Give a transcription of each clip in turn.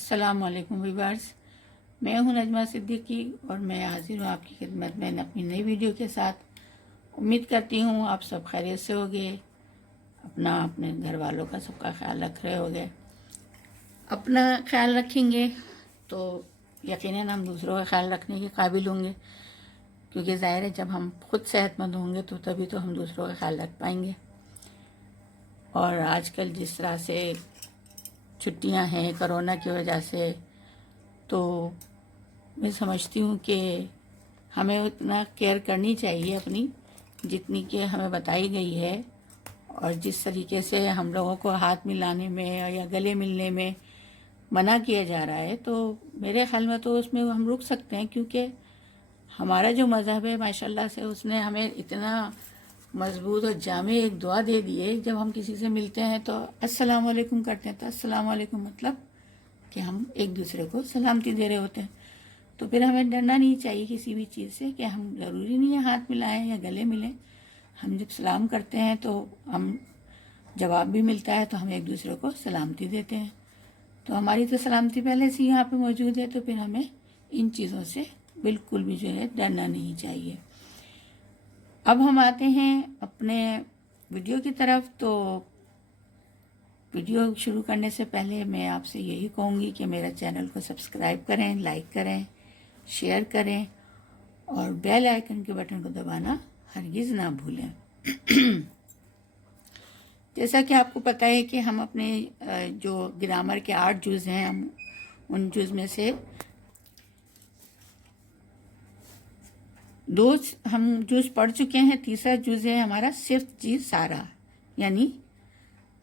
السلام علیکم ویورز، میں ہوں نجمہ صدیقی اور میں حاضر ہوں آپ کی خدمت میں اپنی نئی ویڈیو کے ساتھ۔ امید کرتی ہوں آپ سب خیریت سے ہوگے، اپنے گھر والوں کا سب کا خیال رکھ رہے ہوگے۔ اپنا خیال رکھیں گے تو یقیناً ہم دوسروں کا خیال رکھنے کے قابل ہوں گے، کیونکہ ظاہر ہے جب ہم خود صحت مند ہوں گے تو تبھی تو ہم دوسروں کا خیال رکھ پائیں گے۔ اور آج کل جس طرح سے چھٹیاں ہیں کرونا کی وجہ سے، تو میں سمجھتی ہوں کہ ہمیں اتنا کیئر کرنی چاہیے اپنی جتنی کہ ہمیں بتائی گئی ہے، اور جس طریقے سے ہم لوگوں کو ہاتھ ملانے میں یا گلے ملنے میں منع کیا جا رہا ہے، تو میرے خیال میں تو اس میں ہم رک سکتے ہیں، کیونکہ ہمارا جو مذہب ہے ماشاءاللہ سے اس نے ہمیں اتنا مضبوط اور جامع ایک دعا دے دی ہے۔ جب ہم کسی سے ملتے ہیں تو السلام علیکم کرتے ہیں، تو السلام علیکم مطلب کہ ہم ایک دوسرے کو سلامتی دے رہے ہوتے ہیں۔ تو پھر ہمیں ڈرنا نہیں چاہیے کسی بھی چیز سے، کہ ہم ضروری نہیں ہے ہاتھ ملائیں یا گلے ملیں۔ ہم جب سلام کرتے ہیں تو ہم جواب بھی ملتا ہے تو ہم ایک دوسرے کو سلامتی دیتے ہیں۔ تو ہماری تو سلامتی پہلے سے یہاں پہ موجود ہے، تو پھر ہمیں ان چیزوں سے بالکل بھی جو ہے ڈرنا نہیں چاہیے۔ اب ہم آتے ہیں اپنے ویڈیو کی طرف۔ تو ویڈیو شروع کرنے سے پہلے میں آپ سے یہی کہوں گی کہ میرا چینل کو سبسکرائب کریں، لائک کریں، شیئر کریں، اور بیل آئیکن کے بٹن کو دبانا ہرگز نہ بھولیں۔ جیسا کہ آپ کو پتہ ہے کہ ہم اپنے جو گرامر کے 8 جز ہیں، ہم ان جز میں سے 2 ہم جز پڑھ چکے ہیں۔ تیسرا جز ہے ہمارا صفت جی سارا، یعنی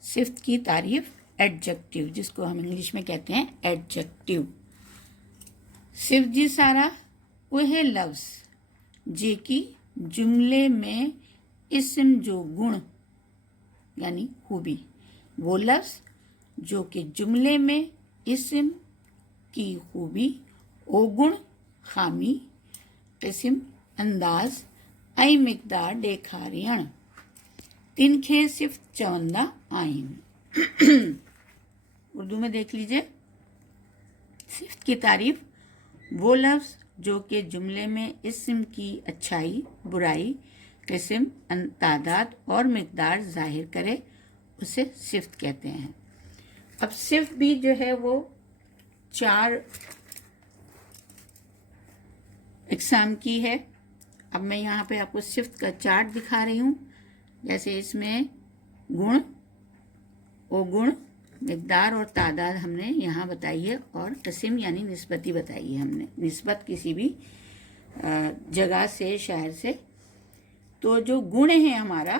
صفت کی تعریف، ایڈجیکٹیو، جس کو ہم انگلش میں کہتے ہیں ایڈجیکٹیو۔ صفت جی سارا وہ ہے لفظ جے کی جملے میں اسم جو گن یعنی خوبی، وہ لفظ جو کہ جملے میں اسم کی خوبی، اوگن خامی، قسم انداز، ای مقدار دیکھاریاں تنکھے صفت چوندہ آئین۔ اردو میں دیکھ لیجئے۔ صفت کی تعریف وہ لفظ جو کہ جملے میں اسم کی اچھائی، برائی، قسم، تعداد اور مقدار ظاہر کرے، اسے صفت کہتے ہیں۔ اب صفت بھی جو ہے وہ 4 اقسام کی ہے۔ اب میں یہاں پہ آپ کو صفت کا چارٹ دکھا رہی ہوں۔ جیسے اس میں گن، اوگن، مقدار اور تعداد ہم نے یہاں بتائی ہے، اور قسم یعنی نسبتی بتائی ہے ہم نے، نسبت کسی بھی جگہ سے، شہر سے۔ تو جو گن ہے ہمارا،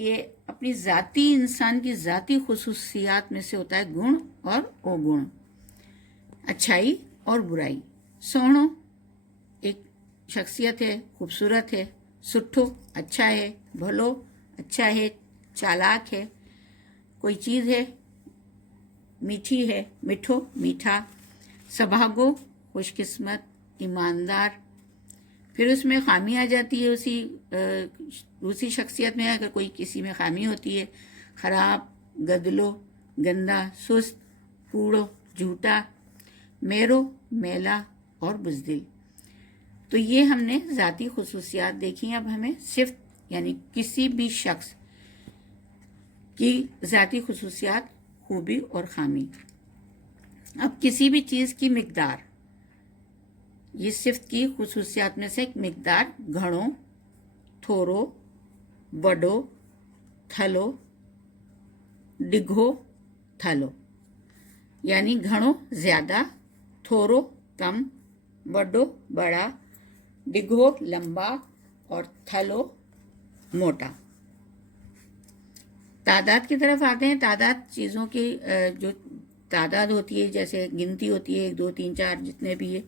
یہ اپنی ذاتی، انسان کی ذاتی خصوصیات میں سے ہوتا ہے گن اور اوگن۔ اچھائی اور برائی، سوہنو ایک شخصیت ہے، خوبصورت ہے، سٹھو اچھا ہے، بھلو اچھا ہے، چالاک ہے، کوئی چیز ہے، میٹھی ہے، میٹھو میٹھا، سبھاگو خوش قسمت، ایماندار۔ پھر اس میں خامی آ جاتی ہے، اسی شخصیت میں اگر کوئی کسی میں خامی ہوتی ہے، خراب، گدلو گندا، سست، کوڑو جھوٹا، میرو میلا اور بزدل۔ تو یہ ہم نے ذاتی خصوصیات دیکھی ہیں۔ اب ہمیں صفت یعنی کسی بھی شخص کی ذاتی خصوصیات، خوبی اور خامی۔ اب کسی بھی چیز کی مقدار، یہ صفت کی خصوصیات میں سے ایک مقدار، گھڑو، تھورو، بڑو، تھلو، ڈگھو، تھلو، یعنی گھڑو زیادہ، تھورو کم، بڑو بڑا، ڈگھو لمبا اور تھلو موٹا۔ تعداد کی طرف آتے ہیں۔ تعداد چیزوں کی جو تعداد ہوتی ہے، جیسے گنتی ہوتی ہے 1 2 3 4 جتنے بھی ہے۔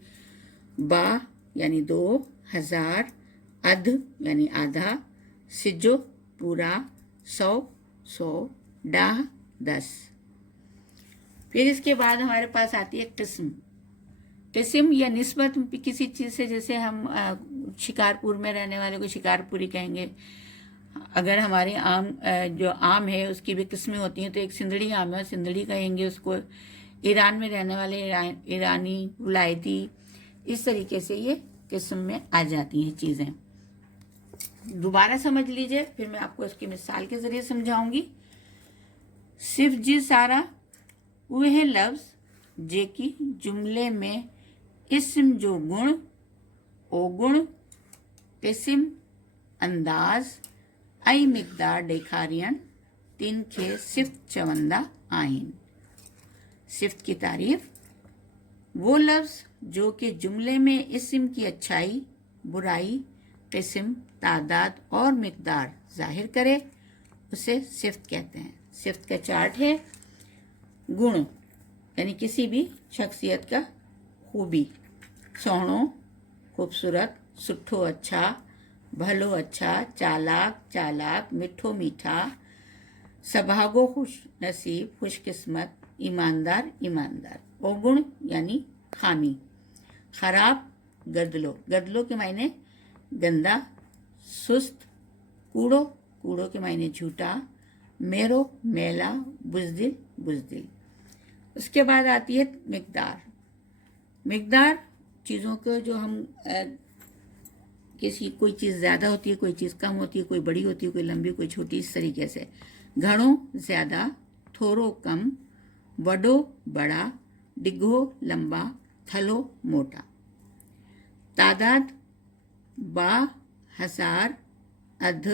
با یعنی 2، ہزار، ادھ یعنی آدھا، سجو پورا، 100 100، ڈاہ 10۔ پھر اس کے بعد ہمارے پاس آتی ہے قسم۔ قسم یا نسبت کسی چیز سے، جیسے ہم شکارپور میں رہنے والے کو شکارپوری کہیں گے۔ اگر ہماری آم جو آم ہے اس کی بھی قسمیں ہوتی ہیں، تو ایک سندڑی آم ہے، سندڑی کہیں گے اس کو، ایران میں رہنے والے ایرانی، ولایتی، اس طریقے سے یہ قسم میں آ جاتی ہیں چیزیں. دوبارہ سمجھ لیجئے، پھر میں آپ کو اس کی مثال کے ذریعے سمجھاؤں گی. صرف جی سارا وہ لفظ جے کی جملے میں اسم جو گن او گن قسم انداز ای مقدار ڈیکھارین تین کے صفت چوندہ آئین. صفت کی تعریف: وہ لفظ جو کہ جملے میں اسم کی اچھائی، برائی، قسم، تعداد اور مقدار ظاہر کرے اسے صفت کہتے ہیں. صفت کا چارٹ ہے: گن یعنی کسی بھی شخصیت کا خوبی، سوہنو خوبصورت، سٹھو اچھا، بھلو اچھا، چالاک چالاک، میٹھو میٹھا، سبھاگو خوش نصیب خوش قسمت، ایماندار ایماندار. اوگن یعنی خامی، خراب گدلو، گدلو کے معنی گندا، سست، کوڑو، کوڑو کے معنی جھوٹا، میرو میلا، بزدل بزدل. اس کے بعد آتی ہے مقدار. مقدار چیزوں کو جو ہم کوئی چیز زیادہ ہوتی ہے، کوئی چیز کم ہوتی ہے، کوئی بڑی ہوتی ہے، کوئی لمبی، کوئی چھوٹی، اس طریقے سے. گھڑو زیادہ، تھورو کم، وڈو بڑا، ڈگھو لمبا، تھلو موٹا. تعداد: با ہزار، ادھ،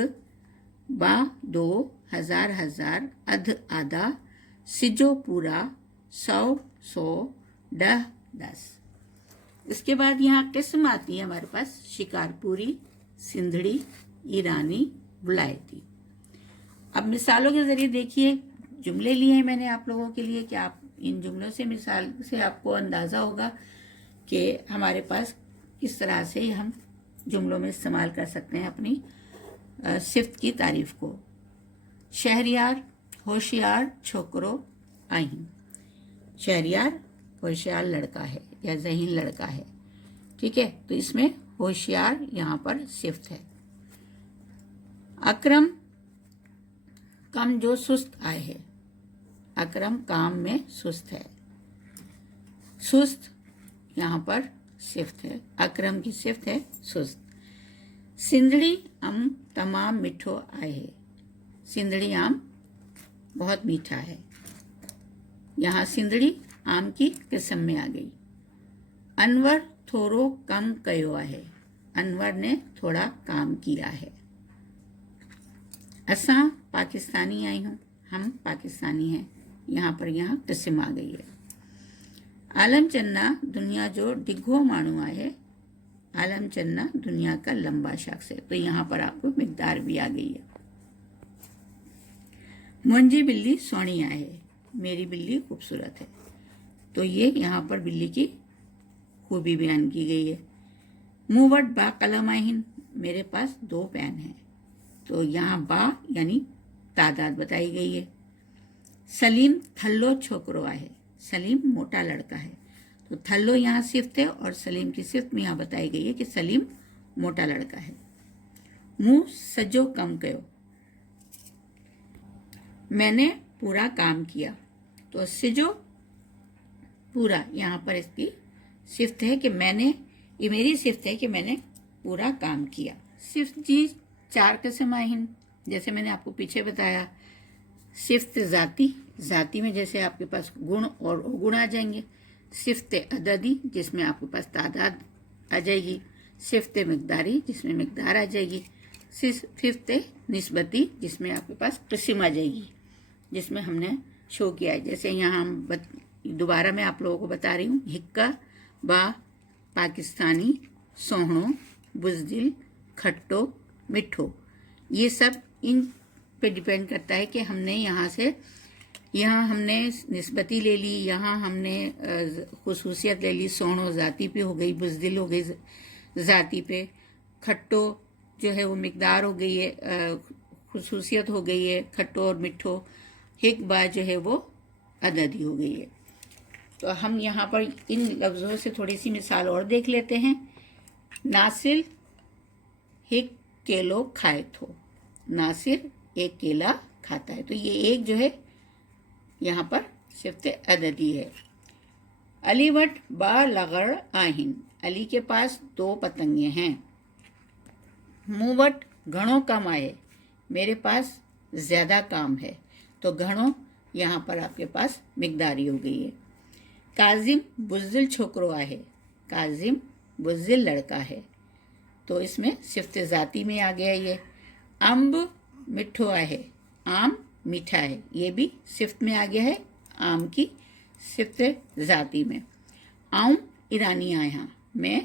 با دو، ہزار ہزار، ادھ آدھا، سجو پورا، سو سو، ڈہ دس. اس کے بعد یہاں قسم آتی ہے ہمارے پاس: شکار پوری، سندھڑی، ایرانی، ولایتی. اب مثالوں کے ذریعے دیکھیے، جملے لیے ہیں میں نے آپ لوگوں کے لیے کہ آپ ان جملوں سے مثال سے آپ کو اندازہ ہوگا کہ ہمارے پاس کس طرح سے ہم جملوں میں استعمال کر سکتے ہیں اپنی صفت کی تعریف کو. شہریار ہوشیار چھوکرو آئین. شہریار ہوشیار لڑکا ہے یا ذہین لڑکا ہے، ٹھیک ہے، تو اس میں ہوشیار یہاں پر صفت ہے. اکرم کم جو سست آئے ہے، اکرم کام میں سست ہے. سست یہاں پر صفت ہے، اکرم کی صفت ہے سست. سندھڑی ام تمام میٹھو آئے ہے. سندھڑی آم بہت میٹھا ہے. یہاں سندھڑی آم کی قسم میں آ گئی. انور تھورو کم کیو ہے. انور نے تھوڑا کام کیا ہے. اساں پاکستانی آئی ہوں، ہم پاکستانی ہیں. یہاں پر قسم آ گئی ہے. عالم چنا دنیا جو ڈگھو مانو آئے. عالم چنا دنیا کا لمبا شخص ہے، تو یہاں پر آپ کو مقدار بھی آ گئی ہے. منجی بلی سونی آئے، میری بلی خوبصورت ہے، تو یہ یہاں پر بلی کی خوبی بیان کی گئی ہے. مووٹ با قلم آئین، میرے پاس 2 پین ہیں، تو یہاں با یعنی تعداد بتائی گئی ہے. سلیم تھلو چھوکرو آئے. سلیم موٹا لڑکا ہے، تو تھلو یہاں صفت ہے اور سلیم کی صفت میں یہاں بتائی گئی ہے کہ سلیم موٹا لڑکا ہے. منہ سجو کم کیو، میں نے پورا کام کیا، تو سجو پورا یہاں پر اس کی صفت ہے کہ میں نے، یہ میری صفت ہے کہ میں نے پورا کام کیا. صفت جی 4 قسم آئین، جیسے میں نے آپ کو پیچھے بتایا. صفت ذاتی، ذاتی میں جیسے آپ کے پاس گن اور اوگن آ جائیں گے. صفت عددی، جس میں آپ کے پاس تعداد آ جائے گی. صفت مقداری، جس میں مقدار آ جائے گی. صفت نسبتی، جس میں آپ کے پاس قسم آ جائے گی، جس میں ہم نے شو کیا ہے. جیسے یہاں دوبارہ میں آپ لوگوں کو بتا رہی ہوں: ہکا، با، پاکستانی، سوہنو، بزدل، کھٹو، مٹھو. یہ سب ان پہ ڈیپینڈ کرتا ہے کہ ہم نے یہاں ہم نے نسبتی لے لی، یہاں ہم نے خصوصیت لے لی. سوہنو ذاتی پہ ہو گئی، بزدل ہو گئی ذاتی پہ، کھٹو جو ہے وہ مقدار ہو گئی ہے، خصوصیت ہو گئی ہے کھٹو اور مٹھو. ہک با جو ہے وہ عددی ہو گئی ہے. تو ہم یہاں پر ان لفظوں سے تھوڑی سی مثال اور دیکھ لیتے ہیں. ناصر ہک کیلو کھائے تھو. ناصر ایک کیلا کھاتا ہے، تو یہ ایک جو ہے یہاں پر صفت عددی ہے. علی وٹ با لغڑ آہن، علی کے پاس 2 پتنگیں ہیں۔ موں وٹ گھڑوں کم آئے، میرے پاس زیادہ کام ہے، تو گھڑوں یہاں پر آپ کے پاس مقداری ہو گئی ہے۔ کاظم بزدل چھوکرو آہے، کاظم بزدل لڑکا ہے، تو اس میں صفت ذاتی میں آ گیا یہ۔ امب مٹھو آہے، آم میٹھا ہے، یہ بھی صفت میں آ گیا ہے، آم کی صفت ذاتی میں۔ آؤں ایرانی آیا، میں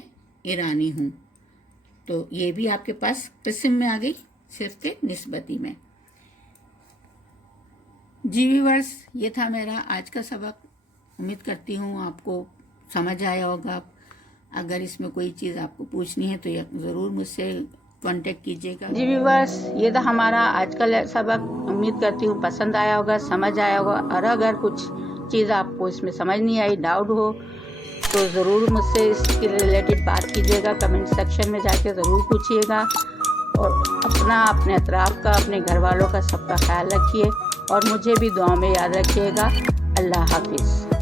ایرانی ہوں، تو یہ بھی آپ کے پاس قسم میں آ گئی، صفت نسبتی میں۔ جی ویورس، یہ تھا میرا آج کا سبق۔ امید کرتی ہوں آپ کو سمجھ آیا ہوگا۔ اگر اس میں کوئی چیز آپ کو پوچھنی ہے تو ضرور مجھ سے کانٹیکٹ کیجیے گا۔ جی ویورس، یہ تھا ہمارا آج کا سبق۔ امید کرتی ہوں پسند آیا ہوگا، سمجھ آیا ہوگا، اور اگر کچھ چیز آپ کو اس میں سمجھ نہیں آئی، ڈاؤٹ ہو، تو ضرور مجھ سے اس کے ریلیٹڈ بات کیجیے گا، کمنٹ سیکشن میں جا کے ضرور پوچھیے گا، اور اپنے اطراف کا، اپنے گھر والوں کا، سب کا خیال رکھیے، اور مجھے بھی دعاؤں میں یاد رکھیے گا۔ اللہ حافظ۔